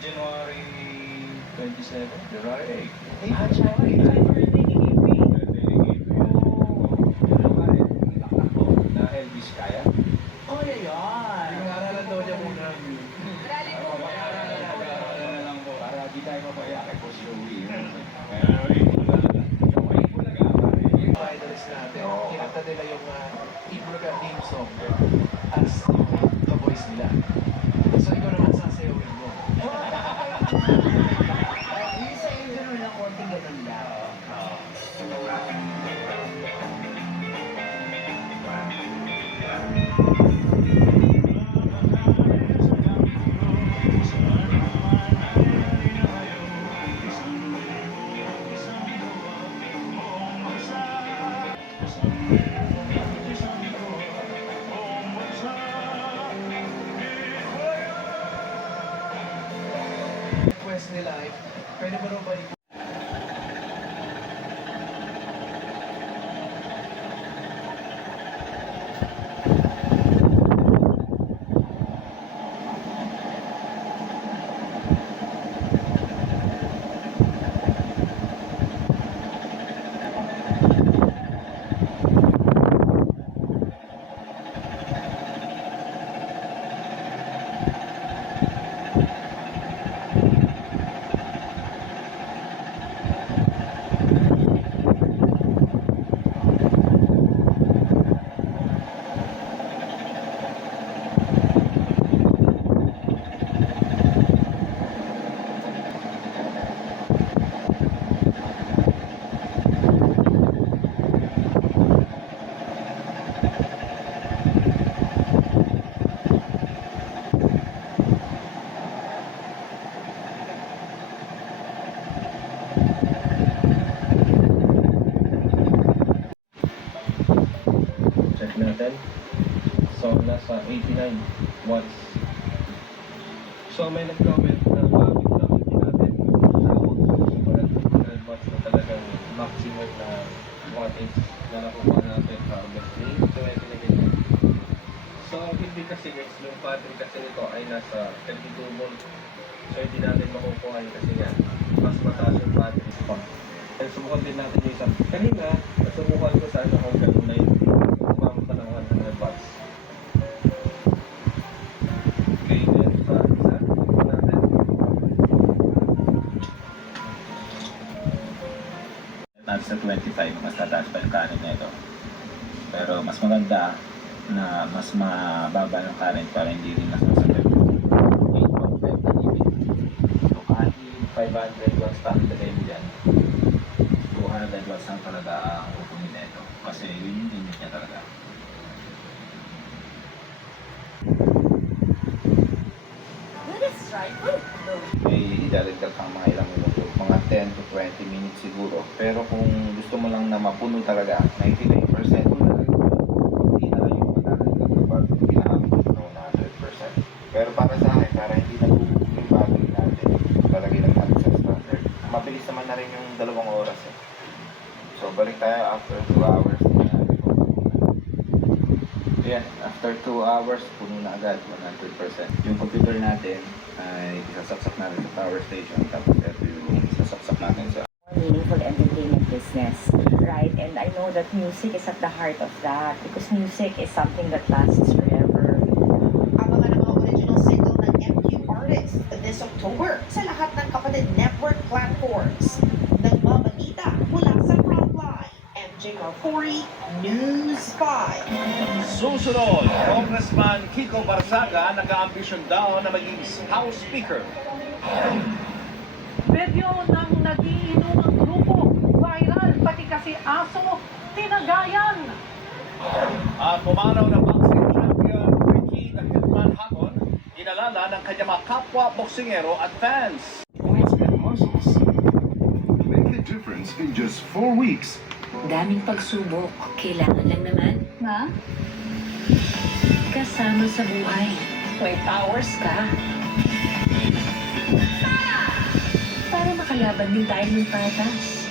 January 27, January 8. January. Birthday ni Kiwi. Na Elvis Kaya. Oh, yan. Pinag-aaralan daw niya muna. Pinag-aaralan na lang po. Para di tayo mapaya kay Boss Joey. Finalist natin, kinanta nila yung Ibulaga theme song as yung The Voice nila. So ikaw naman sasayawin mo. Yung sa iyo gano'n lang, konting gano'n lang. Request nila, pwede mo rin balik. Check natin. So, nasa 89 watts. So, may nag-comment na pamit na hindi natin parang 200 watts na talagang maximum na wattage na nakuha natin sa battery. So, may pinigil. So, hindi kasi guys, yung battery kasi nito ay nasa 32 volt. So, hindi natin makukuha yun kasi nga, mas mataas yung battery pa. Kaya subukan din natin yung isang. Kanina, nasubukan ko sa ano kung gano'n na yun. Umabot pa ng 100 watts. Okay, then sa isa, natin. Nasa 25, mas tataas pa yung current nito. Pero mas maganda na mas mababa ng current para hindi rin nasasagad. 8.5 na limit. So kahit 500 watts pa ang lagay mo dyan, 200 watts lang talaga ang hukumin nito. Kasi yun yung limit niya talaga. Let's try. May idadagdag kang mga ilang minuto, mga 10 to 20 minutes siguro. Pero kung gusto mo lang na mapuno talaga, 99% hindi na lang yung madadagdag kapag ginamit mo ng 100%. Pero para sa akin, para hindi nagugulo yung battery natin, palagay lang natin sa starter. Mabilis naman na rin yung 2 oras eh. So balik tayo after 2 hours. Ayan, after 2 hours, puno na agad, 100%. Yung computer natin ay isasaksak natin sa power station, tapos ito yung isasaksak natin sa meaningful entertainment business, right? And I know that music is at the heart of that because music is something that lasts forever. Abangan ang mga original single ng MQ artist this October sa lahat ng kapatid network platforms. Nagbabalita mula sa Frontline, MJ Carpori, News 5. Susunod, Congressman Kiko Barzaga nag-aambisyon daw na maging House Speaker. Video ng nagiinuang grupo, viral, pati kasi aso, tinagayan. At pumanaw ng boxing champion Ricky the Hitman Hatton, inalala ng kanyang mga kapwa boksingero at fans. Points and muscles. Make the difference in just 4 weeks. Daming pagsubok, kailangan lang naman, Na? kasama sa buhay. May powers ka. Para makalaban din tayo ng patas.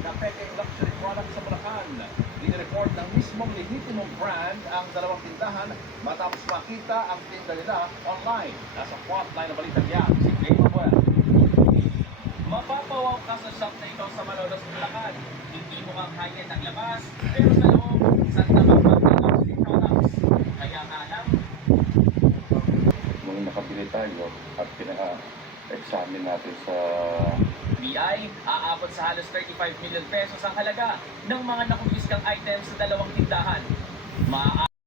Na peke luxury product sa Bulacan. Dinireport ng mismong lehitimong brand ang dalawang tindahan matapos makita ang tinda nila online. Nasa frontline ng balitang yan, si Clay Manuel. Mapapawaw ka sa shop na ito sa Malolos, Bulacan. Hindi mo kang high-end ang labas, pero sa loob, Santa Magpapalap si products. Kaya nga lang, Nung nakabili tayo at pinaka-examine natin sa BI, aabot sa halos 35 million pesos ang halaga ng mga nakubiskang items sa dalawang tindahan.